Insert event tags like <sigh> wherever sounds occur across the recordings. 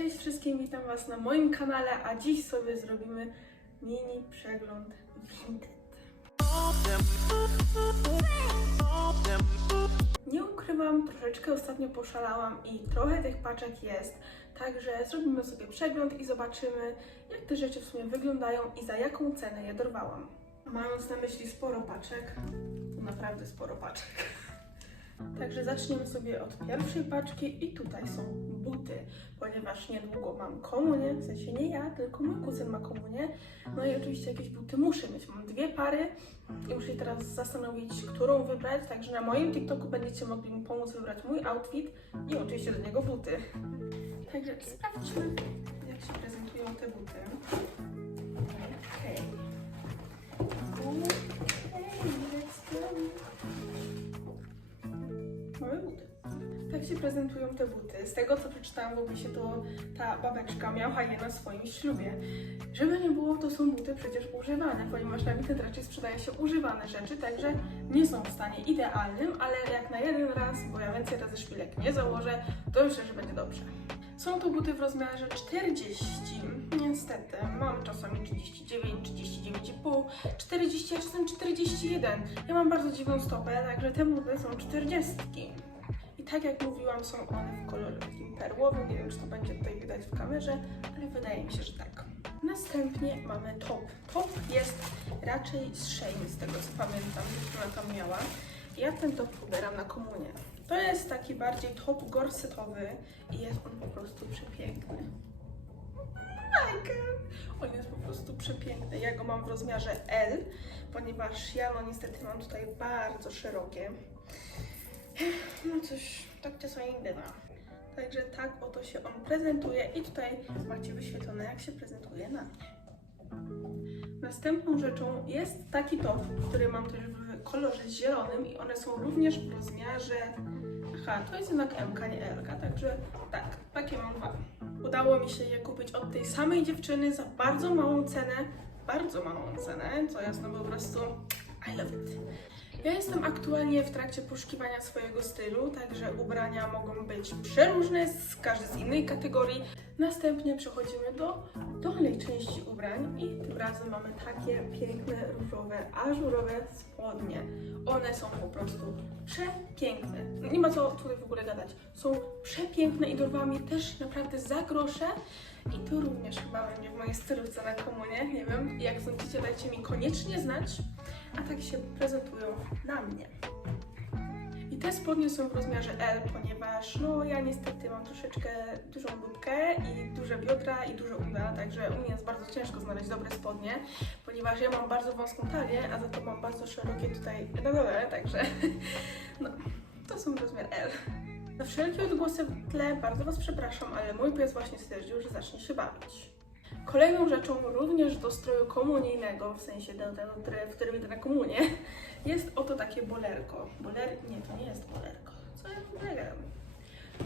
Cześć wszystkim, witam Was na moim kanale, a dziś sobie zrobimy mini przegląd Vinted. Nie ukrywam, troszeczkę ostatnio poszalałam i trochę tych paczek jest, także zrobimy sobie przegląd i zobaczymy, jak te rzeczy w sumie wyglądają i za jaką cenę je dorwałam. Mając na myśli sporo paczek, naprawdę sporo paczek. Także zaczniemy sobie od pierwszej paczki i tutaj są buty, ponieważ niedługo mam komunię, w sensie nie ja, tylko mój kuzyn ma komunię. No i oczywiście jakieś buty muszę mieć. Mam dwie pary i muszę się teraz zastanowić, którą wybrać. Także na moim TikToku będziecie mogli mi pomóc wybrać mój outfit i oczywiście do niego buty. Także sprawdźmy, jak się prezentują te buty. Okej. Okej, Się prezentują te buty. Z tego co przeczytałam w opisie, to ta babeczka miała je na swoim ślubie. Żeby nie było, to są buty przecież używane, ponieważ na Vinted raczej sprzedaje się używane rzeczy, także nie są w stanie idealnym, ale jak na jeden raz, bo ja więcej razy szpilek nie założę, to myślę, że będzie dobrze. Są to buty w rozmiarze 40. Niestety, mam czasami 39, 39,5, 40, a czasem 41. Ja mam bardzo dziwną stopę, także te buty są 40. Tak jak mówiłam, są one w kolorze takim perłowym. Nie wiem, czy to będzie tutaj widać w kamerze, ale wydaje mi się, że tak. Następnie mamy top. Top jest raczej z Shein, z tego co pamiętam, która tam miała. Ja ten top ubieram na komunię. To jest taki bardziej top gorsetowy i jest on po prostu przepiękny. Michael! On jest po prostu przepiękny. Ja go mam w rozmiarze L, ponieważ ja no niestety mam tutaj bardzo szerokie. No coś, tak czasami bywa. Także tak oto się on prezentuje i tutaj macie wyświetlone jak się prezentuje na mnie. Następną rzeczą jest taki top, który mam też w kolorze zielonym i one są również w rozmiarze... Aha, to jest jednak MK, nie LK, także tak, takie mam dwa. Udało mi się je kupić od tej samej dziewczyny za bardzo małą cenę, bardzo małą cenę, co jest no po prostu I love it. Ja jestem aktualnie w trakcie poszukiwania swojego stylu, także ubrania mogą być przeróżne, z każdy z innej kategorii. Następnie przechodzimy do dolnej części ubrań i tym razem mamy takie piękne, różowe, ażurowe spodnie. One są po prostu przepiękne. Nie ma co tutaj w ogóle gadać. Są przepiękne i dorwałam je też naprawdę za grosze. I to również chyba będzie w mojej stylówce na komunie, nie wiem. Jak sądzicie, dajcie mi koniecznie znać. A tak się prezentują na mnie. Te spodnie są w rozmiarze L, ponieważ no ja niestety mam troszeczkę dużą dupkę i duże biodra i dużo uda, także u mnie jest bardzo ciężko znaleźć dobre spodnie, ponieważ ja mam bardzo wąską talię, a za to mam bardzo szerokie tutaj na dole, także <laughs> no to są rozmiar L. Na wszelkie odgłosy w tle bardzo Was przepraszam, ale mój pies właśnie stwierdził, że zacznie się bawić. Kolejną rzeczą również do stroju komunijnego, w sensie do tego, w którym idę na komunię, <laughs> jest oto takie bolerko. Boler... Nie, to nie jest bolerko. Co ja ogóle gadam?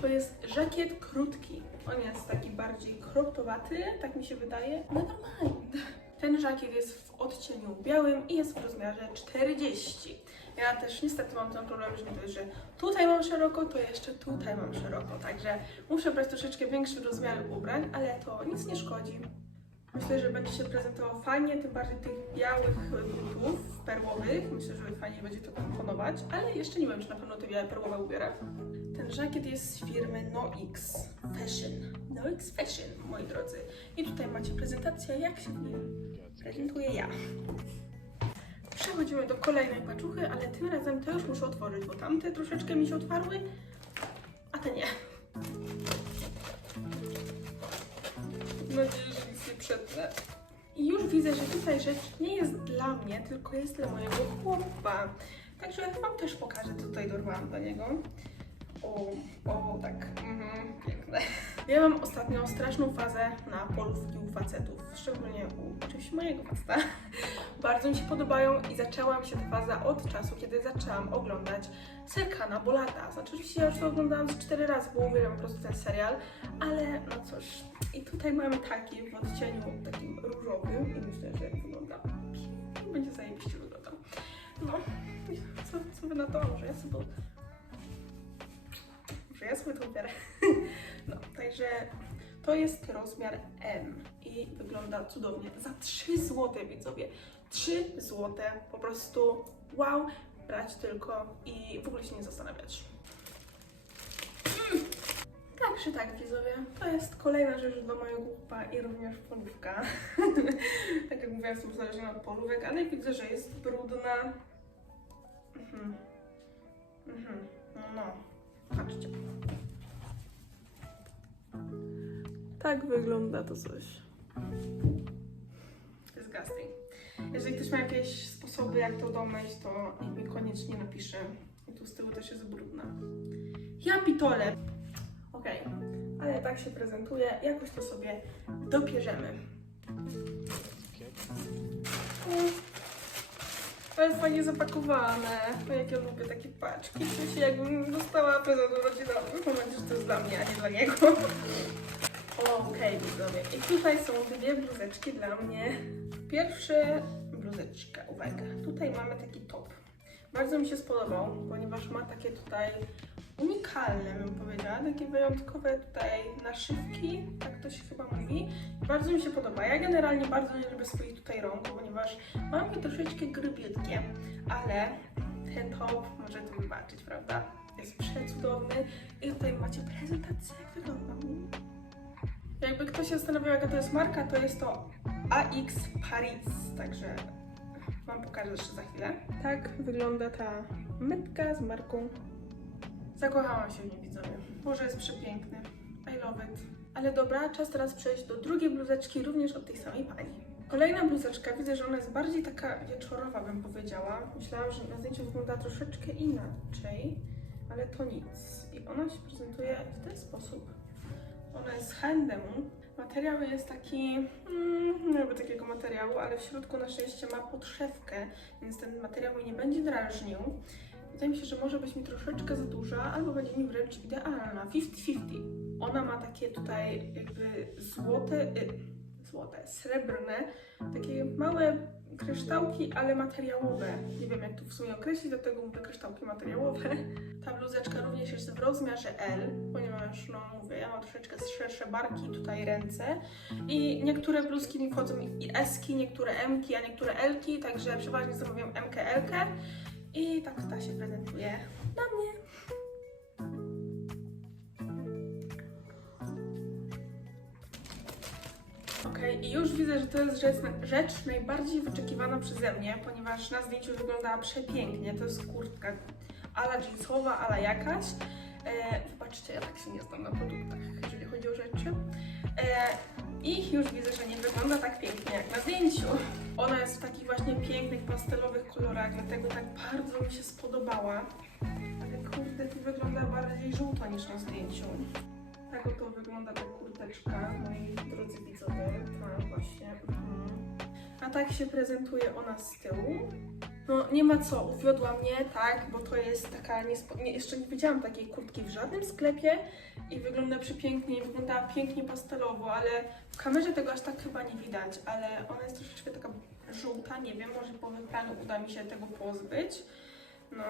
To jest żakiet krótki. On jest taki bardziej kroptowaty, tak mi się wydaje. No normalnie. <laughs> Ten żakiet jest w odcieniu białym i jest w rozmiarze 40. Ja też niestety mam ten problem, że nie dość, że tutaj mam szeroko, to jeszcze tutaj mam szeroko. Także muszę brać troszeczkę większy rozmiar ubrań, ale to nic nie szkodzi. Myślę, że będzie się prezentował fajnie, tym bardziej tych białych butów perłowych. Myślę, że fajnie będzie to komponować, ale jeszcze nie wiem, czy na pewno te białe perłowe ubiorę. Ten żakiet jest z firmy NoX Fashion. NoX Fashion, moi drodzy. I tutaj macie prezentację, jak się w nim prezentuję ja. Przechodzimy do kolejnej paczuchy, ale tym razem to już muszę otworzyć, bo tamte troszeczkę mi się otwarły, a te nie. Mam nadzieję, nic nie przetnę. I już widzę, że tutaj rzecz nie jest dla mnie, tylko jest dla mojego chłopa. Także Wam też pokażę, co tutaj dorwałam dla niego. O, o, tak, mhm, piękne. <laughs> Ja mam ostatnio straszną fazę na polówki u facetów, szczególnie u oczywiście mojego faceta. Bardzo mi się podobają i zaczęła mi się ta faza od czasu, kiedy zaczęłam oglądać Serkana Bolata. Znaczy, oczywiście ja już to oglądałam z cztery razy, bo uwielbiam po prostu ten serial, ale no cóż. I tutaj mamy taki w odcieniu takim różowym i myślę, że wygląda pięknie. będzie zajebiście wyglądał. No, co, co wy na to? Może ja sobie może ja to ubiorę. <laughs> No, także To jest rozmiar M i wygląda cudownie. Za 3 zł, widzowie. 3 zł. Po prostu wow, brać tylko i w ogóle się nie zastanawiać. Mm. Także tak, widzowie, to jest kolejna rzecz do mojego łupa i również polówka. <laughs> tak jak mówiłam, jestem uzależniona od polówek, ale widzę, że jest brudna. Mhm. Mhm. No, no. Patrzcie. Tak wygląda to coś. Disgusting. Jeżeli ktoś ma jakieś sposoby, jak to domyć, to niech mi koniecznie napisze. I tu z tyłu też jest brudna. Ja pitole. Okej, ale tak się prezentuje. Jakoś to sobie dopierzemy. Mm. Ale fajnie zapakowane. O, jak ja lubię takie paczki. Czuję się jakbym dostała prezent urodzinowy. Mam nadzieję, że to jest dla mnie, a nie dla niego. Okej, widzowie. I tutaj są dwie bluzeczki dla mnie. Pierwsza bluzeczka, uwaga. Tutaj mamy taki top. Bardzo mi się spodobał, ponieważ ma takie tutaj unikalne, bym powiedziała, takie wyjątkowe tutaj naszywki, tak to się chyba mówi. Bardzo mi się podoba. Ja generalnie bardzo nie lubię swoich tutaj rąk, ponieważ mam je troszeczkę grubiutkie, ale ten top może to wybaczyć, prawda? Jest przecudowny i tutaj macie prezentację, jak wygląda. Jakby ktoś się zastanawiał, jaka to jest marka, to jest to AX Paris, także Wam pokażę jeszcze za chwilę. Tak wygląda ta mytka z marką. Zakochałam się w niej, widzowie. Boże, jest przepiękny. I love it. Ale dobra, czas teraz przejść do drugiej bluzeczki, również od tej samej pani. Kolejna bluzeczka, widzę, że ona jest bardziej taka wieczorowa, bym powiedziała. Myślałam, że na zdjęciu wygląda troszeczkę inaczej, ale to nic. I ona się prezentuje w ten sposób. Ona jest handemu. Materiał jest taki, mm, nie takiego materiału, ale w środku na szczęście ma podszewkę, więc ten materiał mnie nie będzie drażnił. Wydaje mi się, że może być mi troszeczkę za duża, albo będzie mi wręcz idealna. 50-50. Ona ma takie tutaj jakby złote, y, złote, srebrne, takie małe kryształki, ale materiałowe. Nie wiem jak to w sumie określić, dlatego mówię kryształki materiałowe. Ta bluzeczka również jest w rozmiarze L, ponieważ no mówię, ja mam troszeczkę szersze barki, tutaj ręce i niektóre bluzki mi wchodzą i S-ki, niektóre M-ki, a niektóre L-ki, także przeważnie zamawiam M-kę, L-kę i tak ta się prezentuje na mnie. Okej, i już widzę, że to jest rzecz, rzecz najbardziej wyczekiwana przeze mnie, ponieważ na zdjęciu wyglądała przepięknie. To jest kurtka ala jeansowa, ala jakaś. E, wybaczcie, ja tak się nie znam na produktach, jeżeli chodzi o rzeczy. E, I już widzę, że nie wygląda tak pięknie jak na zdjęciu. Ona jest w takich właśnie pięknych, pastelowych kolorach, dlatego tak bardzo mi się spodobała. Ale kurde, tu wygląda bardziej żółto niż na zdjęciu. Tak oto wygląda ta kurteczka, moi drodzy widzowie. Tak właśnie. Mhm. A tak się prezentuje ona z tyłu. No nie ma co, uwiodła mnie, tak, bo to jest taka, nie, jeszcze nie widziałam takiej kurtki w żadnym sklepie i wygląda przepięknie, i wyglądała pięknie pastelowo, ale w kamerze tego aż tak chyba nie widać, ale ona jest troszeczkę taka żółta, nie wiem, może po wypraniu uda mi się tego pozbyć. No,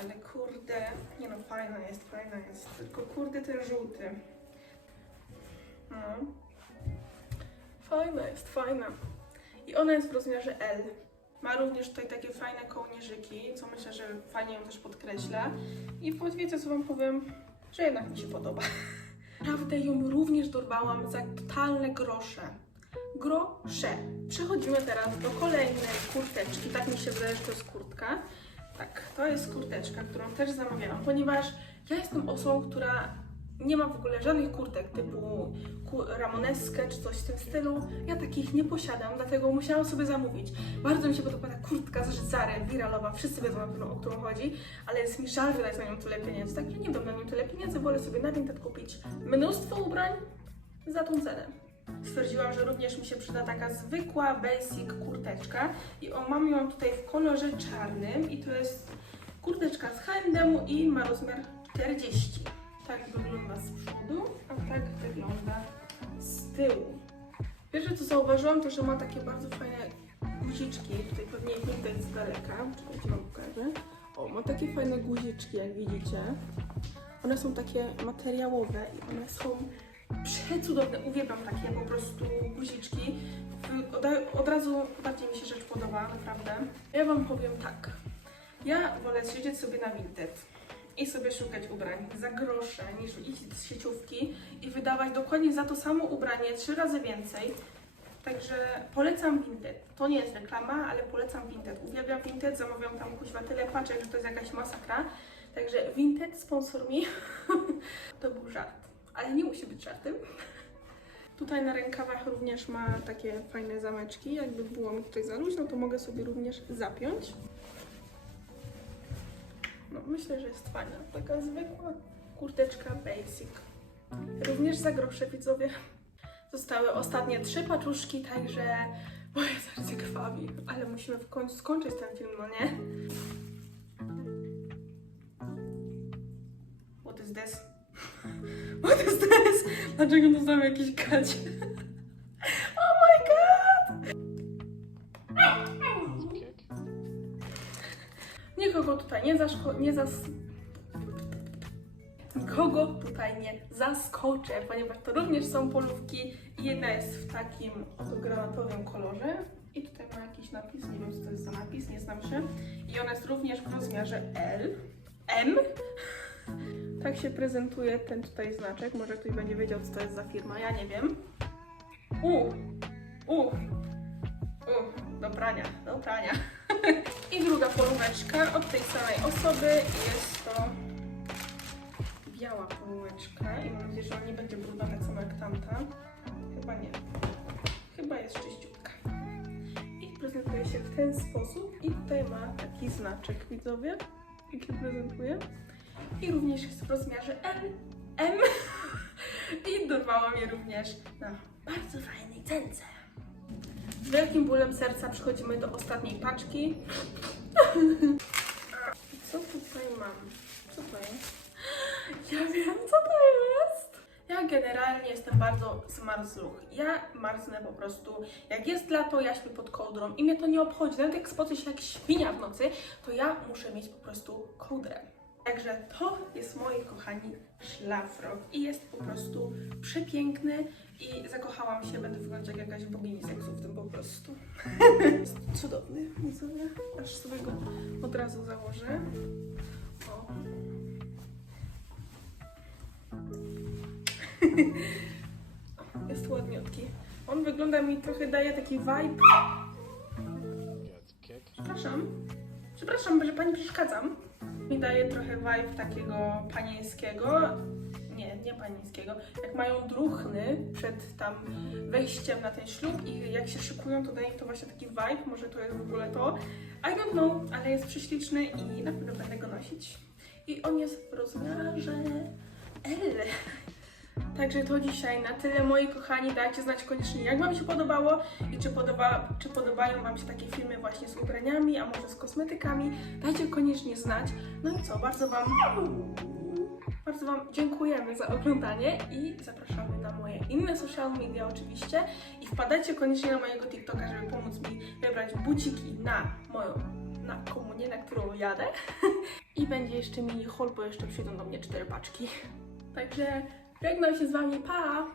ale kurde, nie no, fajna jest, fajna jest, tylko kurde ten żółty. No. Fajna jest, fajna. I ona jest w rozmiarze L. Ma również tutaj takie fajne kołnierzyki, co myślę, że fajnie ją też podkreśla. I wiecie co wam powiem, że jednak mi się podoba. Naprawdę ją również dorwałam za totalne grosze. Grosze. Przechodzimy teraz do kolejnej kurteczki. Tak mi się wydaje, że to jest kurtka. Tak, to jest kurteczka, którą też zamawiałam, ponieważ ja jestem osobą, która nie ma w ogóle żadnych kurtek typu ramoneskę czy coś w tym stylu. Ja takich nie posiadam, dlatego musiałam sobie zamówić. Bardzo mi się podoba ta kurtka z Zary, wiralowa, wszyscy wiedzą na pewno o którą chodzi, ale jest mi żal wydać na nią tyle pieniędzy, także nie dam na nią tyle pieniędzy, wolę sobie na Vinted kupić mnóstwo ubrań za tą cenę. Stwierdziłam, że również mi się przyda taka zwykła basic kurteczka i o, mam ją tutaj w kolorze czarnym i to jest kurteczka z H&M i ma rozmiar 40. Tak wygląda z przodu, a tak wygląda z tyłu. Pierwsze co zauważyłam to, że ma takie bardzo fajne guziczki, tutaj pewnie ich nie widać z daleka, czekajcie wam pokażę. O, ma takie fajne guziczki jak widzicie. One są takie materiałowe i one są przecudowne, uwielbiam takie po prostu guziczki. Od, od razu bardziej mi się rzecz podoba, naprawdę. Ja Wam powiem tak. Ja wolę siedzieć sobie na Vinted i sobie szukać ubrań za grosze, niż iść z sieciówki i wydawać dokładnie za to samo ubranie trzy razy więcej. Także polecam Vinted. To nie jest reklama, ale polecam Vinted. Uwielbiam Vinted, zamawiam tam kuźwa tyle paczek, że to jest jakaś masakra. Także Vinted, sponsor mi. <laughs> to był żart, ale nie musi być żartem. Tutaj na rękawach również ma takie fajne zameczki. Jakby było mi tutaj za luźno, to mogę sobie również zapiąć. No, myślę, że jest fajna. Taka zwykła kurteczka basic. Również za grosze widzowie. Zostały ostatnie trzy paczuszki, także moje serce krwawi. Ale musimy w końcu skończyć ten film, no nie? What is this? <laughs> What is this? Dlaczego są jakieś gacie? Nikogo tutaj nie zaszko... nie zas... Nikogo tutaj nie zaskoczę, ponieważ to również są polówki i jedna jest w takim oto granatowym kolorze. I tutaj ma jakiś napis, nie wiem co to jest za napis, nie znam się. I ona jest również w rozmiarze L, M. <laughs> Tak się prezentuje ten tutaj znaczek. Może ktoś będzie wiedział, co to jest za firma, ja nie wiem. U, u, u, do prania, do prania. I druga polóweczka od tej samej osoby jest to biała polóweczka i mam nadzieję, że ona nie będzie brudna samo jak tamta. Chyba nie. Chyba jest czyściutka. I prezentuje się w ten sposób i tutaj ma taki znaczek, widzowie, jak się prezentuje. I również jest w rozmiarze M. M. <laughs> I dorwała mnie również na bardzo fajnej cence. Z wielkim bólem serca przechodzimy do ostatniej paczki. Co tutaj mam? Co to jest? Ja wiem, co to jest. Ja generalnie jestem bardzo zmarzluch. Ja marznę po prostu. Jak jest lato, ja śpię pod kołdrą i mnie to nie obchodzi. Nawet jak spocę się jak świnia w nocy, to ja muszę mieć po prostu kołdrę. Także to jest, moi kochani, szlafrok i jest po prostu przepiękny i zakochałam się, będę wyglądać jak jakaś bogini seksu w tym po prostu. jest <laughs> cudowny, widzowie. Aż sobie go od razu założę. O. <laughs> jest ładniutki. On wygląda mi trochę, daje taki vibe. Przepraszam. Przepraszam, że pani przeszkadzam. Mi daje trochę vibe takiego panieńskiego. Nie panieńskiego. Jak mają druchny przed tam wejściem na ten ślub i jak się szykują, to daje im to właśnie taki vibe. Może to jest w ogóle to. I don't know, ale jest prześliczny i na pewno będę go nosić. I on jest w rozmiarze L. Także to dzisiaj na tyle, moi kochani. Dajcie znać koniecznie, jak Wam się podobało i czy, podoba, czy podobają Wam się takie filmy właśnie z ubraniami, a może z kosmetykami. Dajcie koniecznie znać. No i co, bardzo Wam, bardzo Wam dziękujemy za oglądanie i zapraszamy na moje inne social media oczywiście. I wpadajcie koniecznie na mojego TikToka, żeby pomóc mi wybrać buciki na moją na komunię, na którą jadę. <laughs> I będzie jeszcze mini haul, bo jeszcze przyjdą do mnie cztery paczki. Także żegnam się z Wami, pa!